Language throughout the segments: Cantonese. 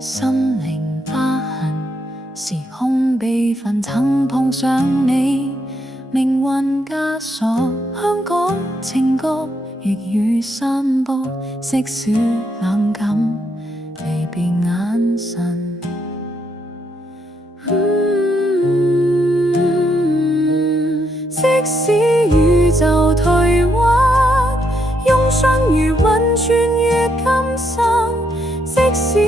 心靈疤痕，時空悲憤曾碰上你，命運枷鎖，香港情歌亦雨散播，即使冷感，離別眼神。即使宇宙退屈，用盡如雲穿越今生，即使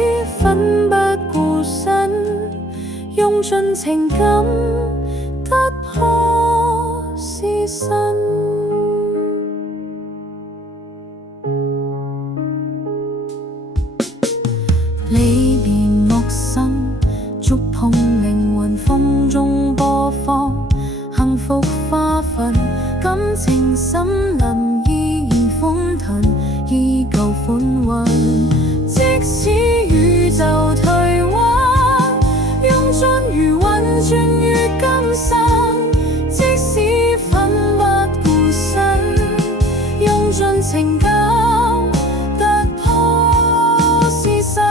奮不顧身，用盡情感突破時辰。離別陌生，觸碰靈魂，風中播放幸福花粉，感情森林依然歡騰，依舊寬宏。即使宇宙退屈，用盡如雲穿越今生，即使奮不顧身，用盡情感突破時辰。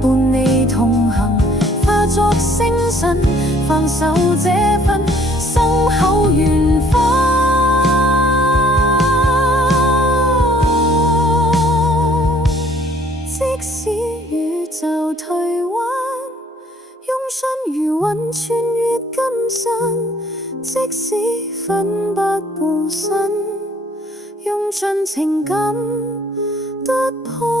伴你同行，化作星辰，放手這份深厚緣分。即使宇宙退屈，用盡如雲穿越今生，即使奮不顧身，用盡情感突破。